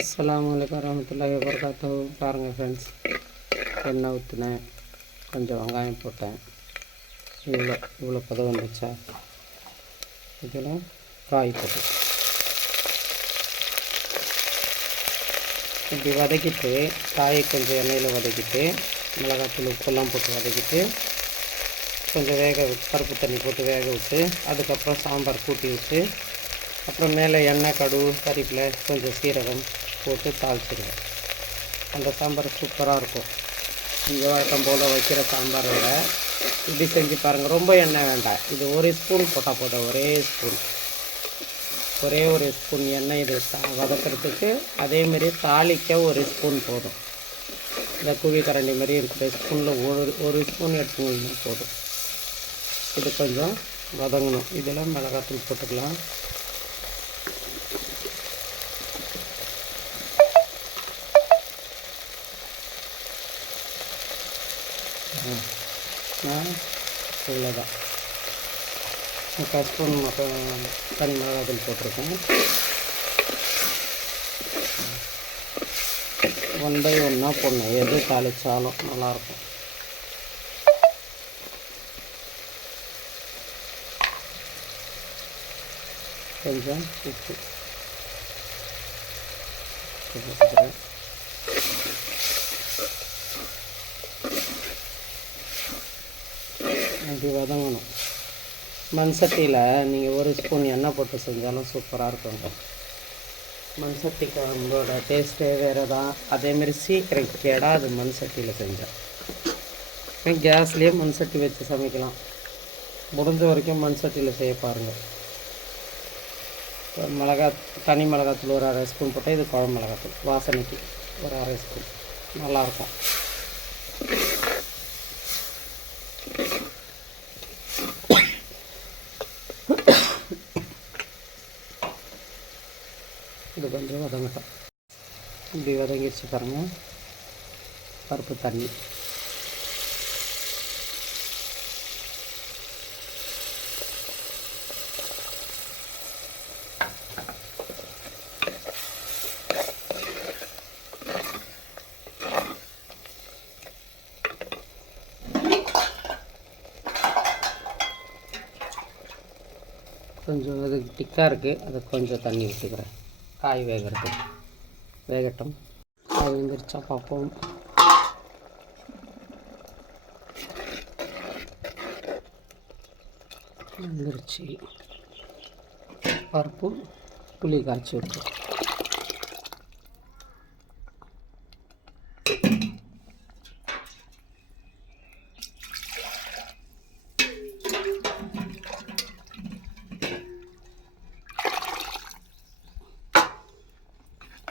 அஸ்ஸலாமு அலைக்கும் வரஹ்மத்துல்லாஹி வபரகாத்துஹு. பாருங்கள் ஃப்ரெண்ட்ஸ், எண்ணெய் ஊற்றினேன், கொஞ்சம் வெங்காயம் போட்டேன். இவ்வளோ பதம் வந்துச்சா. இதில் காய் போட்டு இப்படி வதக்கிட்டு, காயை கொஞ்சம் எண்ணெயில் வதக்கிட்டு, மிளகாத்தூள் உப்பெல்லாம் போட்டு வதக்கிட்டு, கொஞ்சம் பருப்பு தண்ணி போட்டு வேக விட்டு, அதுக்கப்புறம் சாம்பார் கூட்டி விட்டு, அப்புறம் மேலே எண்ணெய், கடுகு, கறிவேப்பிலை, கொஞ்சம் சீரகம் போட்டு தாளிச்சிடுவேன். அந்த சாம்பார் சூப்பராக இருக்கும். இங்கே வழக்கம் போல் வைக்கிற சாம்பாரோட இப்படி செஞ்சு பாருங்கள். ரொம்ப எண்ணெய் வேண்டாம். இது ஒரு ஸ்பூன் போட்டால் போதும். ஒரே ஸ்பூன் எண்ணெய் இது வதக்கிறதுக்கு. அதேமாரி தாளிக்க ஒரு ஸ்பூன் போதும். இந்த குவி கரண்டி மாதிரி இருக்கிற ஸ்பூனில் ஒரு ஸ்பூன் எடுத்துங்கன்னா போதும். இது கொஞ்சம் வதங்கணும். இதில் மிளகாத்தூள் போட்டுக்கலாம். இவ்வளோதான், 3/4 ஸ்பூன் மட்டும் தனி மிளகாத்தூள் போட்டிருக்கேன். 1/1 போடணும். எது தாளித்தாலும் நல்லாயிருக்கும். கொஞ்சம் உப்பு போட்டுக்கிறேன். அப்படி வதங்கணும். மண் சட்டியில் நீங்கள் ஒரு ஸ்பூன் எண்ணெய் போட்டு செஞ்சாலும் சூப்பராக இருக்குங்க. மண் சட்டி குழம்போட டேஸ்ட்டே வேறு தான். அதேமாரி சீக்கிரம் கெடாது மண் சட்டியில் செஞ்சால். கேஸ்லேயே மண் சட்டி வச்சு சமைக்கலாம். முடிஞ்ச வரைக்கும் மண் சட்டியில் செய்ய பாருங்கள். தனி மிளகாத்தூள் ஒரு 1/2 ஸ்பூன் போட்டால், இது குழம்பு மிளகாத்தூள் வாசனைக்கு ஒரு 1/2 ஸ்பூன் நல்லாயிருக்கும். இது கொஞ்சம் வதங்கட்டும். இப்படி வதங்கிடுச்சு பாருங்கள். பருப்பு தண்ணி கொஞ்சம் அது திக்காக இருக்குது. அது கொஞ்சம் தண்ணி ஊற்றிக்கிறேன். காய் வேகட்டும். காய் வெந்துருச்சா பார்ப்போம். வெந்துருச்சு. பருப்பு புளி காய்ச்சி விட்டு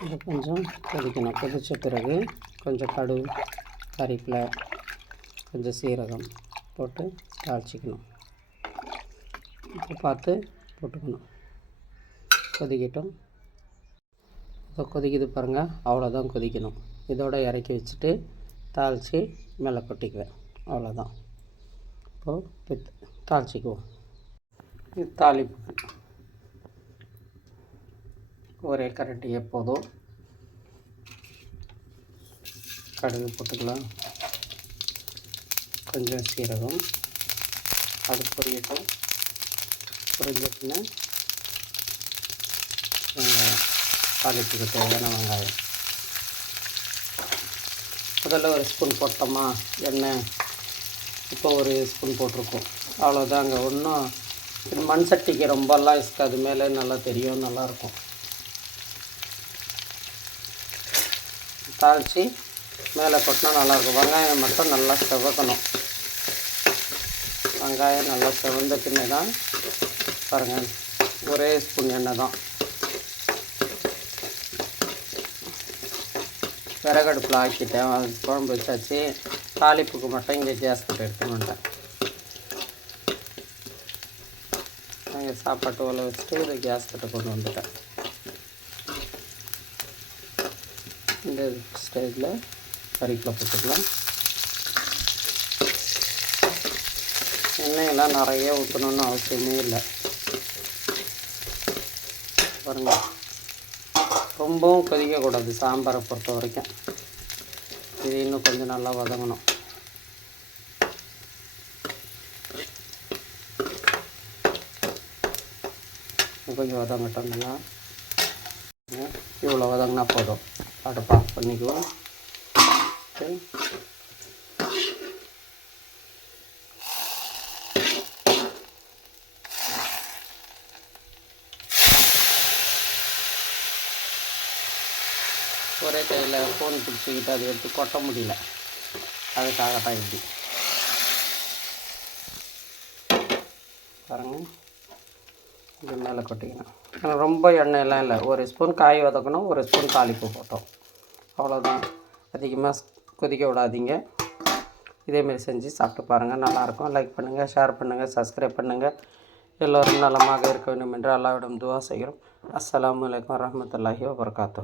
இது கொஞ்சம் கொதிக்கணும். கொதித்த பிறகு கொஞ்சம் கடுகு, கறிவேப்பிலை, கொஞ்சம் சீரகம் போட்டு தாளிச்சிக்கணும். இப்போ பார்த்து போட்டுக்கணும். கொதிக்கட்டும். இப்போ கொதிக்குது பாருங்கள். அவ்வளோதான் கொதிக்கணும். இதோட இறக்கி வச்சுட்டு தாளித்து மேலே கொட்டிக்குவேன். அவ்வளோதான். இப்போது தாளிச்சிக்குவோம். தாளிப்பு ஒரே கரண்டி எப்போதும். கடுகு போட்டுக்கலாம், கொஞ்சம் சீரகம், அது பொரியட்டும். பொரிஞ்சிட்டுன்னா வெங்காயம், தாளிப்புக்கு தேவையான வெங்காயம். முதல்ல ஒரு ஸ்பூன் போட்டோமா எண்ணெய், இப்போ ஒரு ஸ்பூன் போட்டிருக்கோம். அவ்வளோதாங்க. ஒன்றும் இது மண் சட்டிக்கு ரொம்பலாம் இருக்காது. மேலே நல்லா தெரியும், நல்லாயிருக்கும். தாளித்து மேலே கொட்டினா நல்லாயிருக்கும். வெங்காயம் மட்டும் நல்லா செவக்கணும். வெங்காயம் நல்லா செவந்த பின்னே தான் பாருங்கள். ஒரே ஸ்பூன் எண்ணெய் தான். விறகடுப்பில் ஆக்கிட்டேன். அது குழம்பு வச்சாச்சு. தாளிப்புக்கு மட்டும் இங்கே கேஸ் கட்டை எடுத்து வந்துட்டேன். நாங்கள் சாப்பாட்டு உலை வச்சுட்டு இதை கேஸ் கட்டை கொண்டு வந்துட்டேன். இந்த ஸ்டேஜில் கறிவேப்பிலை போட்டுக்கலாம். எண்ணெயெல்லாம் நிறைய ஊற்றணுன்னு அவசியமே இல்லை. பாருங்கள், ரொம்பவும் கொதிக்கக்கூடாது சாம்பாரை பொறுத்த வரைக்கும். இது இன்னும் கொஞ்சம் நல்லா வதங்கணும். கொஞ்சம் வதங்கட்டோம்னா இவ்வளோ வதங்கினா போதும். அடுப்பை ஆஃப் பண்ணிக்குவோம். ஒரே கையில் ஃபோன் பிடிச்சிக்கிட்டு அதை எடுத்து கொட்ட முடியல, அதுக்காகத்தான் இப்படி பாருங்கள். இது மேலே கொட்டிக்கணும். ரொம்ப எண்ணெயெல்லாம் இல்லை, ஒரு ஸ்பூன் காய் வதக்கணும், ஒரு ஸ்பூன் தாளிப்பு போட்டோம், அவ்வளோதான். அதிகமாக கொதிக்க விடாதீங்க. இதேமாரி செஞ்சு சாப்பிட்டு பாருங்கள், நல்லாயிருக்கும். லைக் பண்ணுங்கள், ஷேர் பண்ணுங்கள், சப்ஸ்கிரைப் பண்ணுங்கள். எல்லோரும் நலமாக இருக்க வேண்டும் என்று அல்லாஹ்விடம் துஆ செய்கிறோம். அஸ்ஸலாமு அலைக்கும் வரஹ்மத்துல்லாஹி வபரகாத்துஹு.